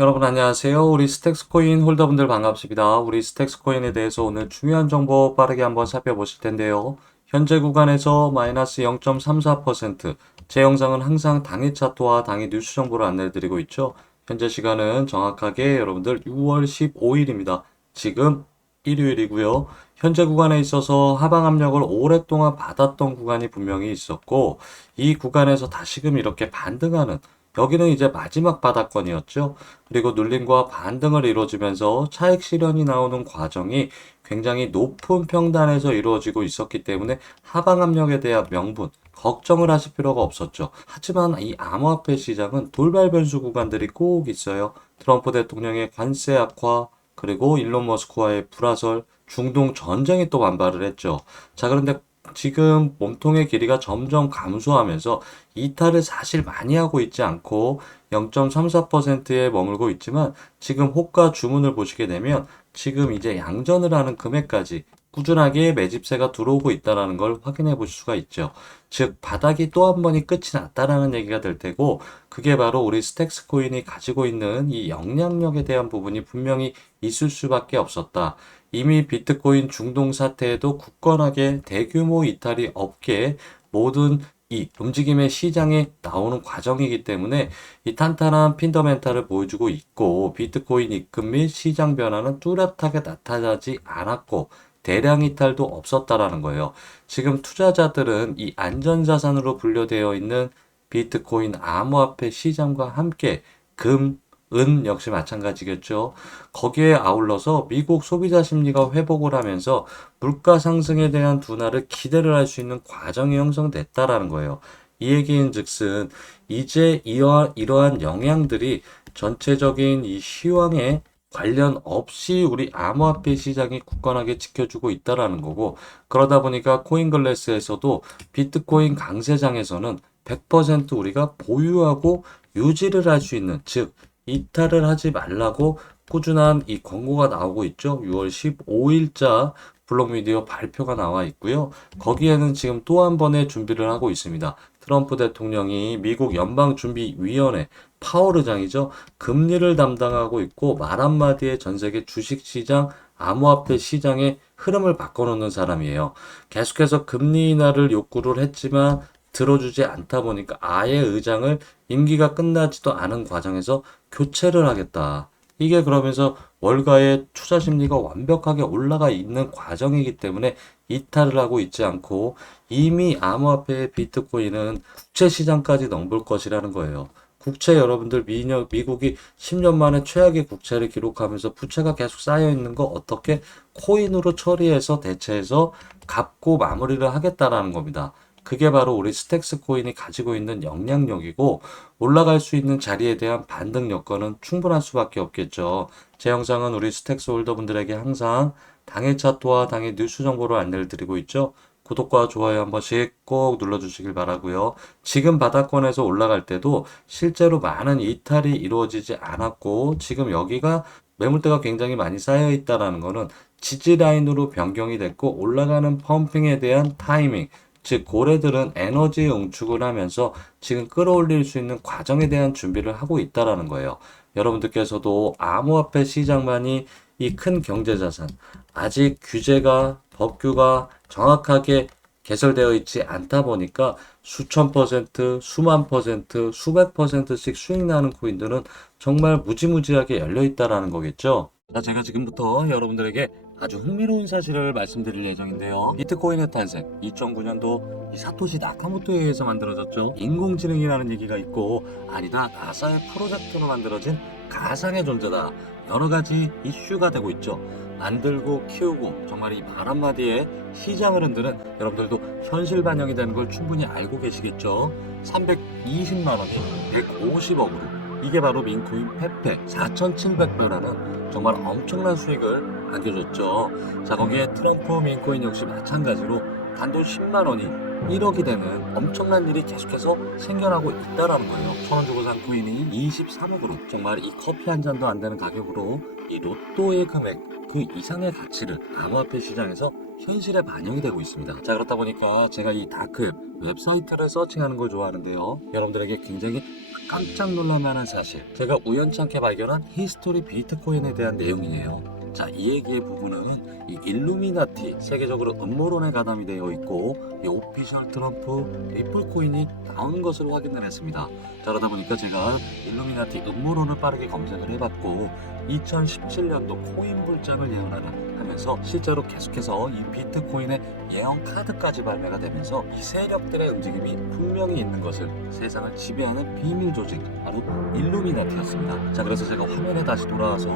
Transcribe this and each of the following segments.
여러분 안녕하세요. 우리 스택스코인 홀더분들 반갑습니다. 우리 스택스코인에 대해서 오늘 중요한 정보 빠르게 한번 살펴보실 텐데요. 현재 구간에서 마이너스 0.34%, 제 영상은 항상 당일 차트와 당일 뉴스 정보를 안내해드리고 있죠. 현재 시간은 정확하게 여러분들 6월 15일입니다. 지금 일요일이고요. 현재 구간에 있어서 하방 압력을 오랫동안 받았던 구간이 분명히 있었고, 이 구간에서 다시금 이렇게 반등하는, 여기는 이제 마지막 바닥권이었죠. 그리고 눌림과 반등을 이루어지면서 차익 실현이 나오는 과정이 굉장히 높은 평단에서 이루어지고 있었기 때문에 하방 압력에 대한 명분, 걱정을 하실 필요가 없었죠. 하지만 이 암호화폐 시장은 돌발 변수 구간들이 꼭 있어요. 트럼프 대통령의 관세 악화, 그리고 일론 머스크와의 불화설, 중동 전쟁이 또 반발을 했죠. 자, 그런데 지금 몸통의 길이가 점점 감소하면서 이탈을 사실 많이 하고 있지 않고 0.34%에 머물고 있지만 지금 호가 주문을 보시게 되면 지금 이제 양전을 하는 금액까지 꾸준하게 매집세가 들어오고 있다는 걸 확인해 보실 수가 있죠. 즉 바닥이 또 한 번이 끝이 났다라는 얘기가 될 테고 그게 바로 우리 스택스 코인이 가지고 있는 이 영향력에 대한 부분이 분명히 있을 수밖에 없었다. 이미 비트코인 중동 사태에도 굳건하게 대규모 이탈이 없게 모든 이 움직임의 시장에 나오는 과정이기 때문에 이 탄탄한 핀더멘탈을 보여주고 있고 비트코인 입금 및 시장 변화는 뚜렷하게 나타나지 않았고 대량 이탈도 없었다라는 거예요. 지금 투자자들은 이 안전자산으로 분류되어 있는 비트코인 암호화폐 시장과 함께 금, 은 역시 마찬가지겠죠. 거기에 아울러서 미국 소비자 심리가 회복을 하면서 물가 상승에 대한 둔화를 기대를 할 수 있는 과정이 형성됐다라는 거예요. 이 얘기인즉슨 이제 이러한 영향들이 전체적인 이 시황에 관련 없이 우리 암호화폐 시장이 굳건하게 지켜주고 있다라는 거고 그러다 보니까 코인글래스에서도 비트코인 강세장에서는 100% 우리가 보유하고 유지를 할 수 있는 즉 이탈을 하지 말라고 꾸준한 이 권고가 나오고 있죠. 6월 15일자 블록미디어 발표가 나와 있고요. 거기에는 지금 또 한 번의 준비를 하고 있습니다. 트럼프 대통령이 미국 연방준비위원회 파월 의장이죠. 금리를 담당하고 있고 말 한마디에 전 세계 주식시장, 암호화폐 시장의 흐름을 바꿔놓는 사람이에요. 계속해서 금리 인하를 요구를 했지만 들어주지 않다 보니까 아예 의장을 임기가 끝나지도 않은 과정에서 교체를 하겠다. 이게 그러면서 월가의 투자 심리가 완벽하게 올라가 있는 과정이기 때문에 이탈을 하고 있지 않고 이미 암호화폐 비트코인은 국채 시장까지 넘볼 것이라는 거예요. 국채 여러분들 미국이 10년 만에 최악의 국채를 기록하면서 부채가 계속 쌓여 있는 거 어떻게 코인으로 처리해서 대체해서 갚고 마무리를 하겠다라는 겁니다. 그게 바로 우리 스택스 코인이 가지고 있는 영향력이고 올라갈 수 있는 자리에 대한 반등 여건은 충분할 수밖에 없겠죠. 제 영상은 우리 스택스 홀더분들에게 항상 당일 차트와 당일 뉴스 정보를 안내를 드리고 있죠. 구독과 좋아요 한 번씩 꼭 눌러주시길 바라고요. 지금 바닥권에서 올라갈 때도 실제로 많은 이탈이 이루어지지 않았고 지금 여기가 매물대가 굉장히 많이 쌓여 있다라는 거는 지지 라인으로 변경이 됐고 올라가는 펌핑에 대한 타이밍 즉 고래들은 에너지 응축을 하면서 지금 끌어올릴 수 있는 과정에 대한 준비를 하고 있다라는 거예요. 여러분들께서도 암호화폐 시장만이 이 큰 경제자산 아직 규제가 법규가 정확하게 개설되어 있지 않다 보니까 수천 퍼센트, 수만 퍼센트, 수백 퍼센트씩 수익 나는 코인들은 정말 무지무지하게 열려 있다라는 거겠죠. 자, 제가 지금부터 여러분들에게 아주 흥미로운 사실을 말씀드릴 예정인데요. 비트코인의 탄생, 2009년도 이 사토시 나카모토에 의해서 만들어졌죠. 인공지능이라는 얘기가 있고 아니다, 나사의 프로젝트로 만들어진 가상의 존재다. 여러 가지 이슈가 되고 있죠. 만들고 키우고 정말 이 말 한마디에 시장을 흔드는 여러분들도 현실 반영이 되는 걸 충분히 알고 계시겠죠. 320만 원이 150억으로 이게 바로 민코인 페페 4,700배라는 정말 엄청난 수익을 안겨줬죠. 자, 거기에 트럼프 민코인 역시 마찬가지로 단돈 10만 원이 1억이 되는 엄청난 일이 계속해서 생겨나고 있다라는 거예요. 1,000원 주고 산 코인이 23억으로 정말 이 커피 한 잔도 안 되는 가격으로 이 로또의 금액 그 이상의 가치를 암호화폐 시장에서 현실에 반영이 되고 있습니다. 자, 그렇다 보니까 제가 이 다크웹 웹사이트를 서칭하는 걸 좋아하는데요. 여러분들에게 굉장히 깜짝 놀랄만한 사실, 제가 우연찮게 발견한 히스토리 비트코인에 대한 내용이에요. 자, 이 얘기의 부분은 이 일루미나티 세계적으로 음모론에 가담이 되어 있고 이 오피셜 트럼프 리플 코인이 나오는 것을 확인을 했습니다. 자, 그러다 보니까 제가 일루미나티 음모론을 빠르게 검색을 해봤고 2017년도 코인 불장을 예언하라 하면서 실제로 계속해서 이 비트코인의 예언 카드까지 발매가 되면서 이 세력들의 움직임이 분명히 있는 것을 세상을 지배하는 비밀 조직, 바로 일루미나티였습니다. 자, 그래서 제가 화면에 다시 돌아와서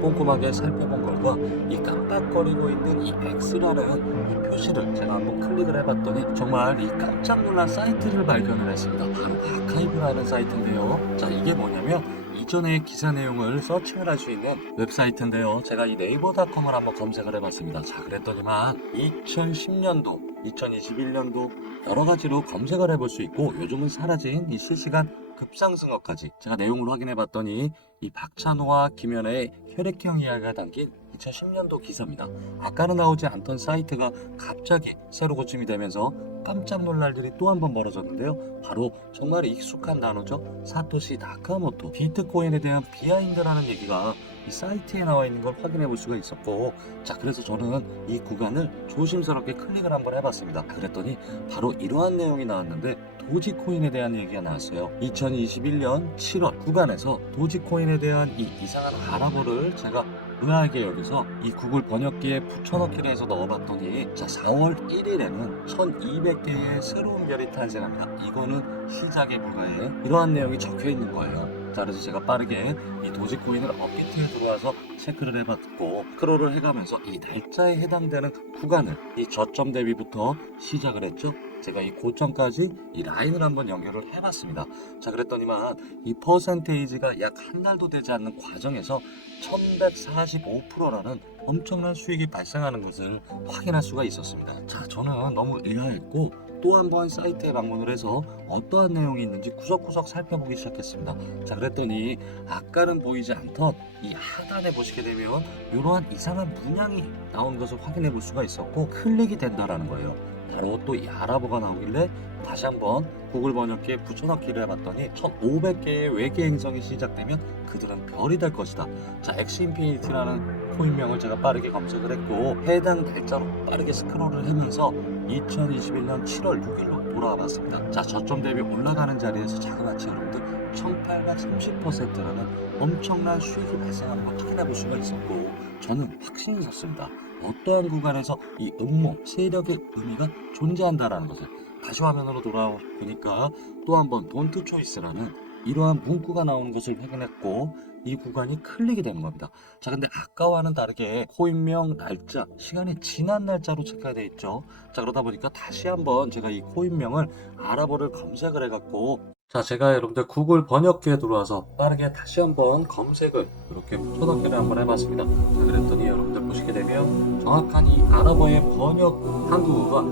꼼꼼하게 살펴본 결과 이 깜빡거리고 있는 이 X라는 이 표시를 제가 한번 클릭을 해봤더니 정말 이 깜짝 놀란 사이트를 발견을 했습니다. 바로 아카이브라는 사이트인데요. 자, 이게 뭐냐면 이전의 기사 내용을 서칭을 할 수 있는 웹사이트인데요. 제가 이 네이버닷컴을 한번 검색을 해봤습니다. 자, 그랬더니만 2010년도, 2021년도 여러 가지로 검색을 해볼 수 있고 요즘은 사라진 이 실시간 급상승어까지 제가 내용을 확인해봤더니 이 박찬호와 김연아의 혈액형 이야기가 담긴 2010년도 기사입니다. 아까는 나오지 않던 사이트가 갑자기 새로 고침이 되면서 깜짝 놀랄 일이 또 한 번 벌어졌는데요. 바로 정말 익숙한 단어죠. 사토시 나카모토 비트코인에 대한 비하인드라는 얘기가 이 사이트에 나와 있는 걸 확인해 볼 수가 있었고, 자, 그래서 저는 이 구간을 조심스럽게 클릭을 한번 해봤습니다. 그랬더니 바로 이러한 내용이 나왔는데 도지코인에 대한 얘기가 나왔어요. 2021년 7월 구간에서 도지코인에 대한 이 이상한 아랍어를 제가 의아하게 여기서 이 구글 번역기에 붙여넣기를 해서 넣어봤더니 자, 4월 1일에는 1200개의 새로운 별이 탄생합니다. 이거는 시작에 불과해. 이러한 내용이 적혀 있는 거예요. 자, 그래서 제가 빠르게 이 도지코인을 업비트에 들어와서 체크를 해봤고 스크롤을 해가면서 이 날짜에 해당되는 구간을 이 저점 대비부터 시작을 했죠. 제가 이 고점까지 이 라인을 한번 연결을 해봤습니다. 자, 그랬더니만 이 퍼센테이지가 약 한 달도 되지 않는 과정에서 1145%라는 엄청난 수익이 발생하는 것을 확인할 수가 있었습니다. 자, 저는 너무 의아했고 또 한 번 사이트에 방문을 해서 어떠한 내용이 있는지 구석구석 살펴보기 시작했습니다. 자, 그랬더니 아까는 보이지 않던 이 하단에 보시게 되면 이러한 이상한 문양이 나온 것을 확인해 볼 수가 있었고 클릭이 된다라는 거예요. 바로 또 이 아랍어가 나오길래 다시 한번 구글 번역기에 붙여넣기를 해봤더니 1500개의 외계 행성이 시작되면 그들은 별이 될 것이다. 자, 엑스인피니티라는 코인명을 제가 빠르게 검색을 했고 해당 날짜로 빠르게 스크롤을 하면서 2021년 7월 6일로 돌아와 봤습니다. 자, 저점 대비 올라가는 자리에서 자그마치 여러분들 1830%라는 엄청난 수익이 발생하는 걸 확인해 볼 수가 있었고 저는 확신이 섰습니다. 어떠한 구간에서 이 음모, 세력의 의미가 존재한다라는 것을 다시 화면으로 돌아와 보니까 또 한 번 돈트 초이스라는 이러한 문구가 나오는 것을 확인했고 이 구간이 클릭이 되는 겁니다. 자, 근데 아까와는 다르게 코인명, 날짜, 시간이 지난 날짜로 체크가 되어 있죠. 자, 그러다 보니까 다시 한번 제가 이 코인명을 아랍어를 검색을 해갖고 자, 제가 여러분들 구글 번역기에 들어와서 빠르게 다시 한번 검색을 이렇게 붙여넣기를 한번 해봤습니다. 자, 그랬더니 여러분들 보시게 되면 정확한 이 아랍어의 번역 한국어가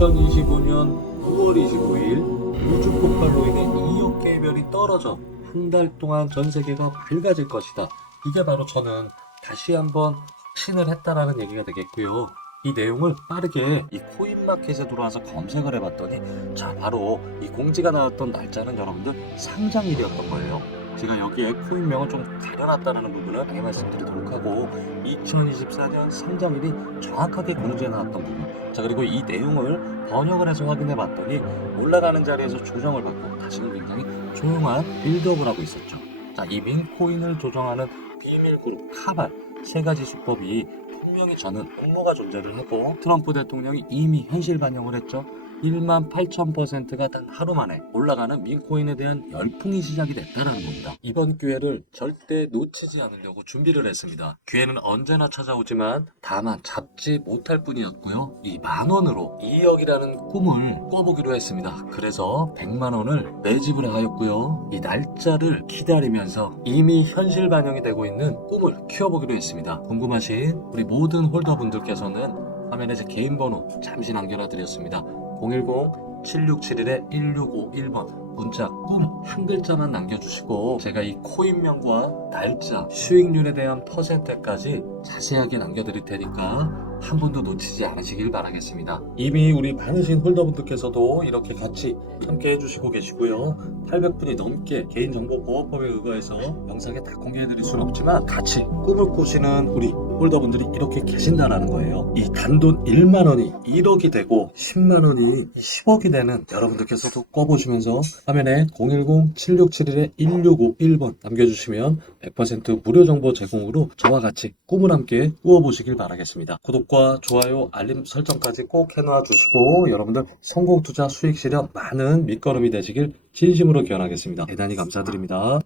2025년 9월 25일 우주 폭발로 인해 2억 개의 별이 떨어져 한 달 동안 전 세계가 밝아질 것이다. 이게 바로 저는 다시 한번 확신을 했다라는 얘기가 되겠고요. 이 내용을 빠르게 이 코인마켓에 들어와서 검색을 해봤더니 자, 바로 이 공지가 나왔던 날짜는 여러분들 상장일이었던 거예요. 제가 여기에 코인명을 좀 가려놨다는 부분을 많이 말씀드리도록 하고 2024년 상장일이 정확하게 공지에 나왔던 부분, 자, 그리고 이 내용을 번역을 해서 확인해 봤더니 올라가는 자리에서 조정을 받고 다시는 굉장히 조용한 빌드업을 하고 있었죠. 자, 이 민코인을 조정하는 비밀 그룹 카발 세 가지 수법이 분명히 저는 음모가 존재를 하고 트럼프 대통령이 이미 현실 반영을 했죠. 18,000%가 단 하루 만에 올라가는 민코인에 대한 열풍이 시작이 됐다는 겁니다. 이번 기회를 절대 놓치지 않으려고 준비를 했습니다. 기회는 언제나 찾아오지만 다만 잡지 못할 뿐이었고요. 이 만원으로 2억이라는 꿈을 꿔보기로 했습니다. 그래서 100만원을 매집을 하였고요. 이 날짜를 기다리면서 이미 현실 반영이 되고 있는 꿈을 키워보기로 했습니다. 궁금하신 우리 모든 홀더분들께서는 화면에 제 개인 번호 잠시 남겨놔 드렸습니다. 010-7671-1651번 문자 꿈 한 글자만 남겨주시고 제가 이 코인명과 날짜, 수익률에 대한 퍼센트까지 자세하게 남겨드릴 테니까 한 번도 놓치지 않으시길 바라겠습니다. 이미 우리 많으신 홀더분들께서도 이렇게 같이 함께 해주시고 계시고요. 800분이 넘게 개인정보보호법에 의거해서 영상에 다 공개해드릴 수는 없지만 같이 꿈을 꾸시는 우리 홀더분들이 이렇게 계신다는 거예요. 이 단돈 1만 원이 1억이 되고 10만 원이 10억이 되는 여러분들께서도 꿔보시면서 화면에 010-7671-1651번 남겨주시면 100% 무료 정보 제공으로 저와 같이 꿈을 함께 꾸어보시길 바라겠습니다. 구독과 좋아요, 알림 설정까지 꼭 해놔 주시고 여러분들 성공 투자 수익 실현 많은 밑거름이 되시길 진심으로 기원하겠습니다. 대단히 감사드립니다.